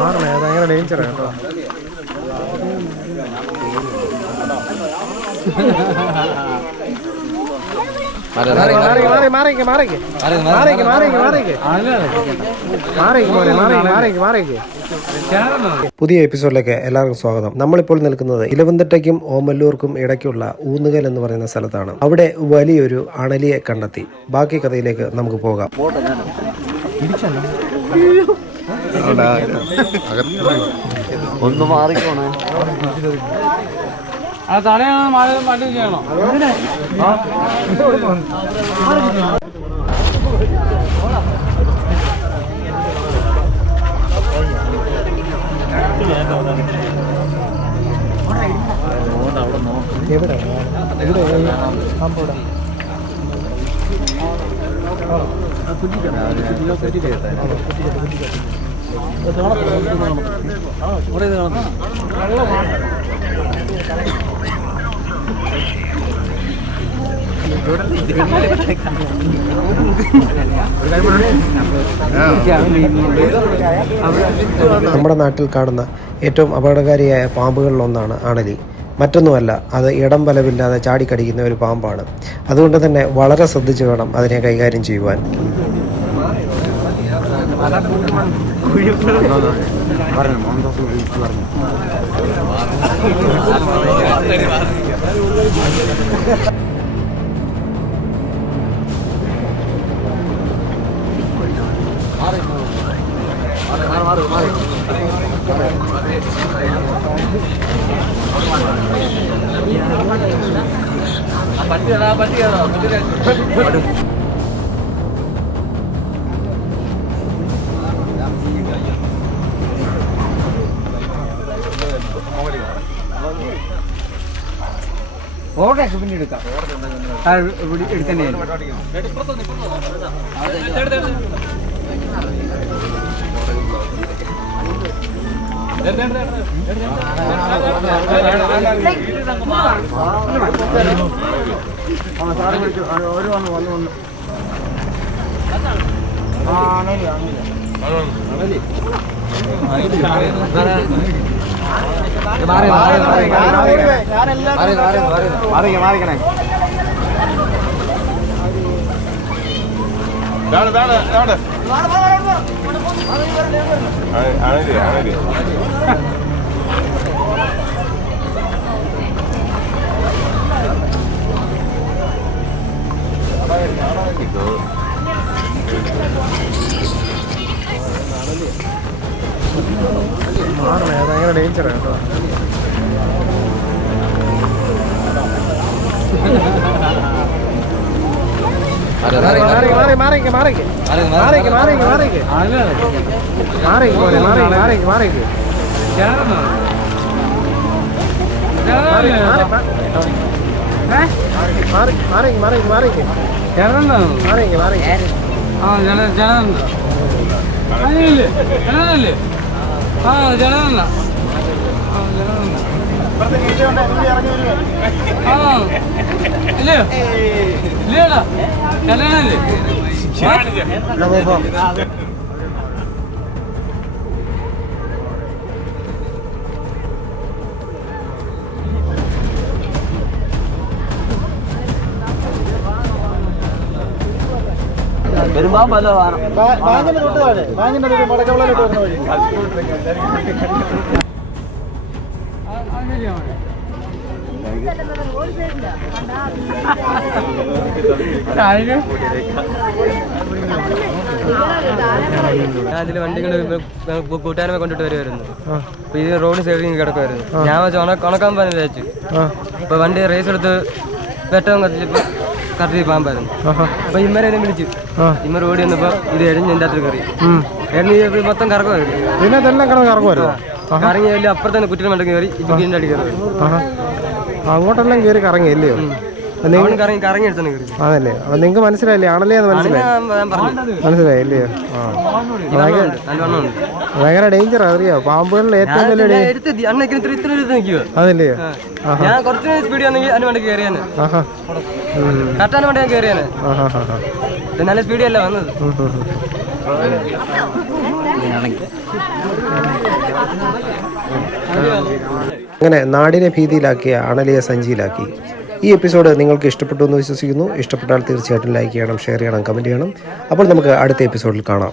മാറണേ അത് ഭയങ്കര ഡേഞ്ചറാണ് കേട്ടോ മാറി മാറി മാറി മാറിക്ക് മാറിക്ക് മാറിക്ക് മാറിക്ക് മാറിക്ക് മാറിക്ക് മോനെ മാറിക്ക് മാറിക്ക് മാറിക്ക് പുതിയ എപ്പിസോഡിലേക്ക് എല്ലാവർക്കും സ്വാഗതം നമ്മളിപ്പോൾ നിൽക്കുന്നത് ഇലവന്തട്ടയ്ക്കും ഓമല്ലൂർക്കും ഇടയ്ക്കുള്ള ഊന്നുകൽ എന്ന് പറയുന്ന സ്ഥലത്താണ് അവിടെ വലിയൊരു അണലിയെ കണ്ടെത്തി ബാക്കി കഥയിലേക്ക് നമുക്ക് പോകാം ഒന്ന് മാറിക്കോണേ ആ തടയാണ് മഴ വണ്ടി ചെയ്യണോ എവിടെ നമ്മുടെ നാട്ടിൽ കാണുന്ന ഏറ്റവും അപകടകാരിയായ പാമ്പുകളിൽ ഒന്നാണ് അണലി മറ്റൊന്നുമല്ല അത് ഇടം ബലമില്ലാതെ ചാടിക്കടിക്കുന്ന ഒരു പാമ്പാണ്. അതുകൊണ്ട് തന്നെ വളരെ ശ്രദ്ധിച്ചു വേണം അതിനെ കൈകാര്യം ചെയ്യുവാൻ. ഓക്കെ പിന്നെ എടുക്കാം ആ, ഇവിടെ എടുക്കണ്ടേ മാറിക്കണേ ദാണ്, ഒക്കെ പിന്നെ എടുക്കാം. ആണിത്, ആ മാറണേ അത് ഭയങ്കര ഡേഞ്ചർ കേട്ടോ മാറി മാറി മാറിക്ക് മാറിക്ക് മാറിക്ക് മാറിക്ക് മാറിക്ക് മാറിക്ക് മോനെ മാറിക്ക് മാറിക്ക് മാറിക്ക് മാറി മാറി മാറി മാറിക്ക് മാറിക്ക് മാറിക്ക് മാറിക്ക് മാറിക്ക് ആ ജന ജനതണ്ട അതില്ലേ ജനതല്ലേ ആ ജനനല്ല ആ ജനതണ്ട ആ ഇല്ലയോ ഇല്ലയോടാ ജനതല്ലേ വരുമ്പോ പല വാണം ഞാൻ അതിൽ വണ്ടി കൊണ്ട് കൂട്ടുകാരനെ കൊണ്ടിട്ട് വരുമായിരുന്നു അപ്പൊ ഇത് റോഡ് സൈഡിൽ കിടക്കുമായിരുന്നു ഞാൻ വെച്ച് ഉണക്ക ഉണക്കാൻ പറഞ്ഞു വിചാരിച്ചു. അപ്പൊ വണ്ടി റേസ് എടുത്ത് പെട്ടെന്ന് കത്തിച്ചപ്പോ കത്തി പാമ്പായിരുന്നു. അപ്പൊ ഇമ്മരെ വിളിച്ചു. ഇമ്മർ ഓടി വന്നപ്പോ ഇത് എഴുതി എന്റെ അത്ര കറി എഴുതി മൊത്തം കറക്കുമായിരുന്നു പിന്നെ ഇതെല്ലാം കിടന്ന് കറക്കുമായിരുന്നു കറങ്ങി അപ്പുറത്തന്നെ കുറ്റിന് മണ്ടക്ക് കയറി ഇപ്പൊ അടി കയറി. അങ്ങോട്ടെല്ലാം കയറി കറങ്ങി അല്ലയോ അതല്ലേ അപ്പൊ നിങ്ങൾക്ക് മനസ്സിലായില്ലേ? ആണല്ലേ അത് മനസ്സിലായി? മനസ്സിലായില്ലേ ആ. ഭയങ്കര ഡേഞ്ചർ അറിയോ? പാമ്പുകളിൽ ഏറ്റവും വലിയ ഞാൻ കുറച്ച് സ്പീഡ് വന്നെങ്കിൽ അതിന് വേണ്ടി കയറിയാണ് ആഹാ. ഉം. കട്ടാൻ വേണ്ടി ഞാൻ കയറിയാണ് നല്ല സ്പീഡിയല്ല വന്നത്. അങ്ങനെ നാടിനെ ഭീതിയിലാക്കിയ അണലിയെ സഞ്ചിയിലാക്കി. ഈ എപ്പിസോഡ് നിങ്ങൾക്ക് ഇഷ്ടപ്പെട്ടു എന്ന് വിശ്വസിക്കുന്നു. ഇഷ്ടപ്പെട്ടാൽ തീർച്ചയായിട്ടും ലൈക്ക് ചെയ്യണം ഷെയർ ചെയ്യണം കമന്റ് ചെയ്യണം. അപ്പോൾ നമുക്ക് അടുത്ത എപ്പിസോഡിൽ കാണാം.